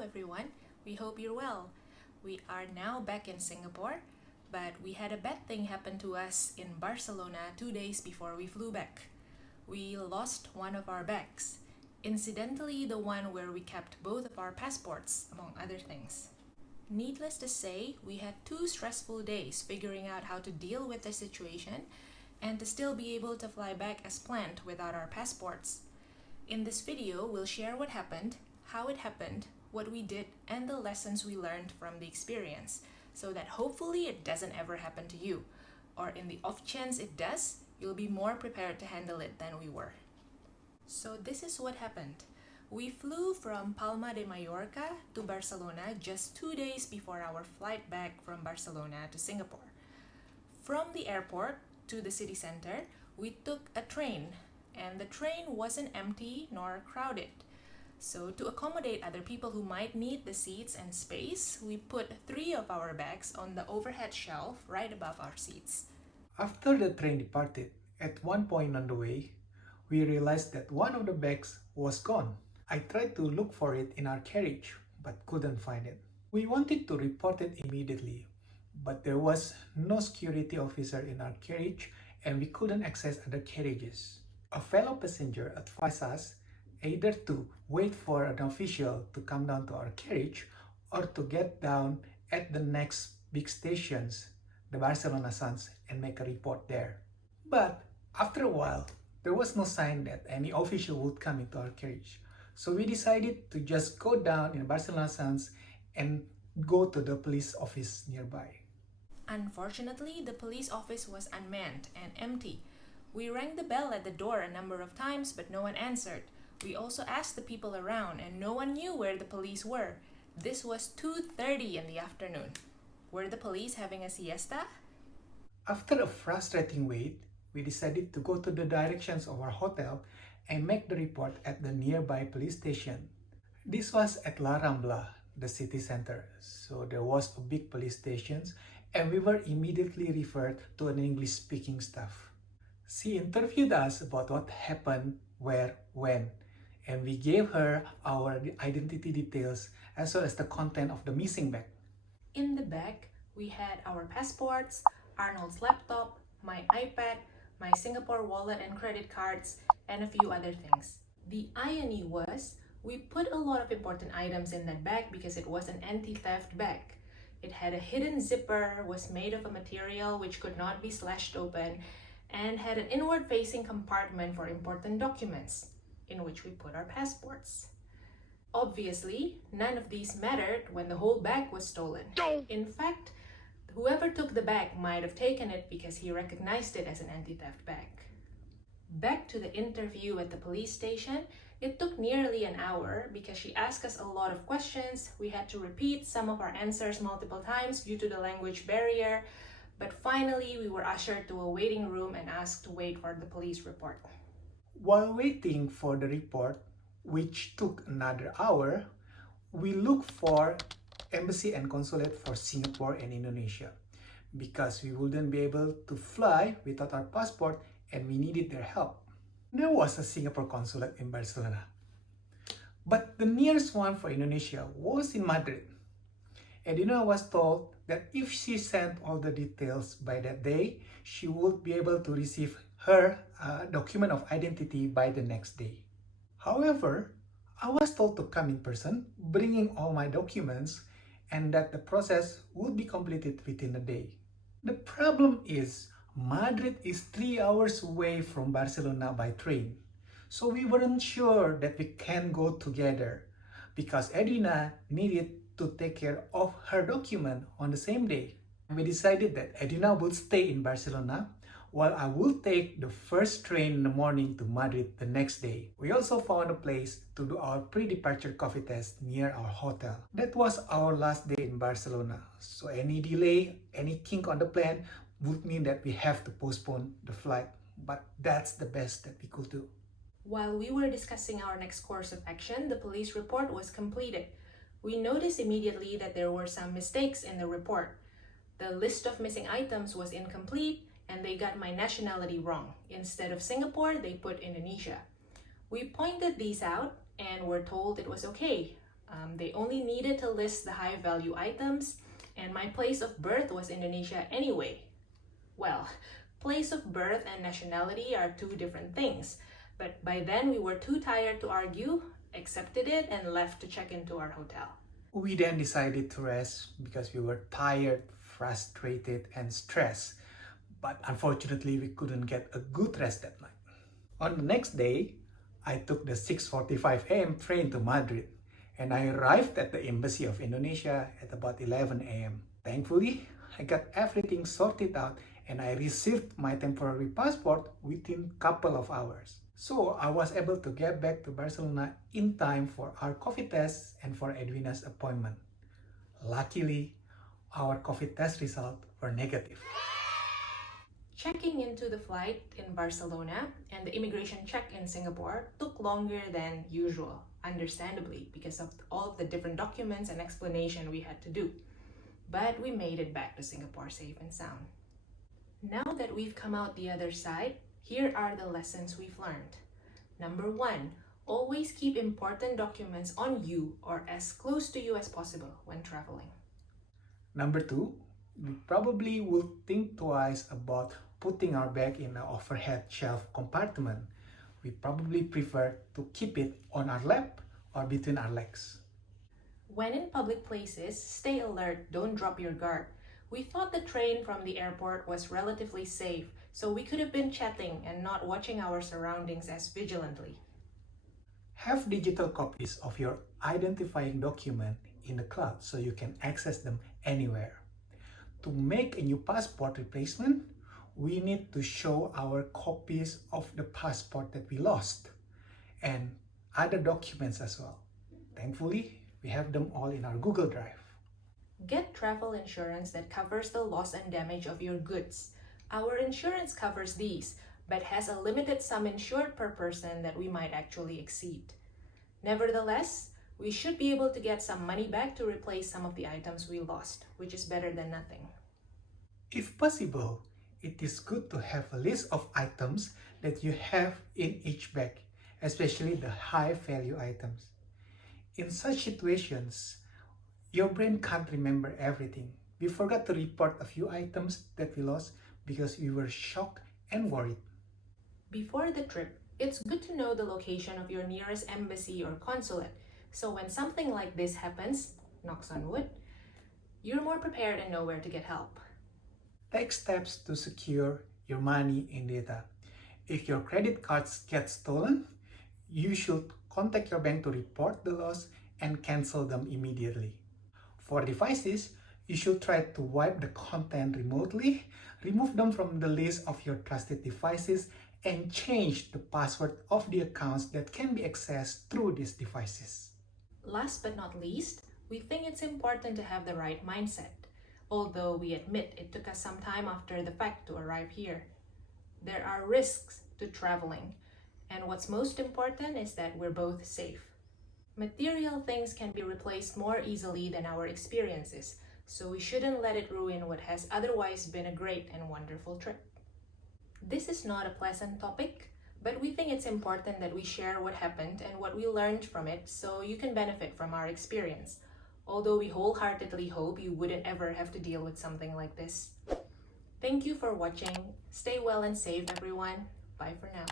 Hello everyone, we hope you're well. We are now back in Singapore, but we had a bad thing happen to us in Barcelona 2 days before we flew back. We lost one of our bags, incidentally the one where we kept both of our passports, among other things. Needless to say, we had 2 stressful days figuring out how to deal with the situation and to still be able to fly back as planned without our passports. In this video, we'll share what happened, how it happened, what we did, and the lessons we learned from the experience, so that hopefully it doesn't ever happen to you, or in the off chance it does, you'll be more prepared to handle it than we were. So this is what happened. We flew from Palma de Mallorca to Barcelona just 2 days before our flight back from Barcelona to Singapore. From the airport to the city center, we took a train, and the train wasn't empty nor crowded. So to accommodate other people who might need the seats and space, we put 3 of our bags on the overhead shelf right above our seats. After the train departed, at one point on the way, we realized that one of the bags was gone. I tried to look for it in our carriage, but couldn't find it. We wanted to report it immediately, but there was no security officer in our carriage and we couldn't access other carriages. A fellow passenger advised us either to wait for an official to come down to our carriage or to get down at the next big stations, the Barcelona Sands, and make a report there. But after a while, there was no sign that any official would come into our carriage. So we decided to just go down in Barcelona Sands and go to the police office nearby. Unfortunately, the police office was unmanned and empty. We rang the bell at the door a number of times, but no one answered. We also asked the people around, and no one knew where the police were. This was 2:30 in the afternoon. Were the police having a siesta? After a frustrating wait, we decided to go to the directions of our hotel and make the report at the nearby police station. This was at La Rambla, the city center, so there was a big police station and we were immediately referred to an English-speaking staff. She interviewed us about what happened, where, when, and we gave her our identity details as well as the content of the missing bag. In the bag, we had our passports, Arnold's laptop, my iPad, my Singapore wallet and credit cards, and a few other things. The irony was, we put a lot of important items in that bag because it was an anti-theft bag. It had a hidden zipper, was made of a material which could not be slashed open, and had an inward-facing compartment for important documents, in which we put our passports. Obviously, none of these mattered when the whole bag was stolen. In fact, whoever took the bag might have taken it because he recognized it as an anti-theft bag. Back to the interview at the police station, it took nearly an hour because she asked us a lot of questions. We had to repeat some of our answers multiple times due to the language barrier, but finally we were ushered to a waiting room and asked to wait for the police report. While waiting for the report, which took another hour, we looked for embassy and consulate for Singapore and Indonesia because we wouldn't be able to fly without our passport and we needed their help. There was a Singapore consulate in Barcelona, but the nearest one for Indonesia was in Madrid. Edina was told that if she sent all the details by that day, she would be able to receive her document of identity by the next day. However, I was told to come in person, bringing all my documents, and that the process would be completed within a day. The problem is, Madrid is 3 hours away from Barcelona by train, so we weren't sure that we can go together because Edina needed to take care of her document on the same day. We decided that Edina would stay in Barcelona while I would take the first train in the morning to Madrid the next day. We also found a place to do our pre-departure coffee test near our hotel. That was our last day in Barcelona, so any delay, any kink on the plan would mean that we have to postpone the flight, but that's the best that we could do. While we were discussing our next course of action, the police report was completed. We noticed immediately that there were some mistakes in the report. The list of missing items was incomplete and they got my nationality wrong. Instead of Singapore, they put Indonesia. We pointed these out and were told it was okay. They only needed to list the high value items, and my place of birth was Indonesia anyway. Well, place of birth and nationality are two different things, but by then we were too tired to argue, accepted it, and left to check into our hotel. We then decided to rest because we were tired, frustrated, and stressed. But unfortunately, we couldn't get a good rest that night. On the next day, I took the 6:45 a.m. train to Madrid, and I arrived at the Embassy of Indonesia at about 11 a.m. Thankfully, I got everything sorted out and I received my temporary passport within a couple of hours. So I was able to get back to Barcelona in time for our COVID test and for Edwina's appointment. Luckily, our COVID test results were negative. Checking into the flight in Barcelona and the immigration check in Singapore took longer than usual, understandably, because of all of the different documents and explanation we had to do. But we made it back to Singapore safe and sound. Now that we've come out the other side, here are the lessons we've learned. Number 1, always keep important documents on you or as close to you as possible when traveling. Number 2, we probably will think twice about putting our bag in an overhead shelf compartment. We probably prefer to keep it on our lap or between our legs. When in public places, stay alert, don't drop your guard. We thought the train from the airport was relatively safe, so we could have been chatting and not watching our surroundings as vigilantly. Have digital copies of your identifying document in the cloud so you can access them anywhere. To make a new passport replacement, we need to show our copies of the passport that we lost and other documents as well. Thankfully, we have them all in our Google Drive. Get travel insurance that covers the loss and damage of your goods. Our insurance covers these, but has a limited sum insured per person that we might actually exceed. Nevertheless, we should be able to get some money back to replace some of the items we lost, which is better than nothing. If possible, it is good to have a list of items that you have in each bag, especially the high value items. In such situations, your brain can't remember everything. We forgot to report a few items that we lost because we were shocked and worried. Before the trip, it's good to know the location of your nearest embassy or consulate, so when something like this happens, knocks on wood, you're more prepared and know where to get help. Take steps to secure your money and data. If your credit cards get stolen, you should contact your bank to report the loss and cancel them immediately. For devices, you should try to wipe the content remotely, remove them from the list of your trusted devices, and change the password of the accounts that can be accessed through these devices. Last but not least, we think it's important to have the right mindset, although we admit it took us some time after the fact to arrive here. There are risks to traveling, and what's most important is that we're both safe. Material things can be replaced more easily than our experiences, so we shouldn't let it ruin what has otherwise been a great and wonderful trip. This is not a pleasant topic, but we think it's important that we share what happened and what we learned from it so you can benefit from our experience, although we wholeheartedly hope you wouldn't ever have to deal with something like this. Thank you for watching. Stay well and safe, everyone. Bye for now.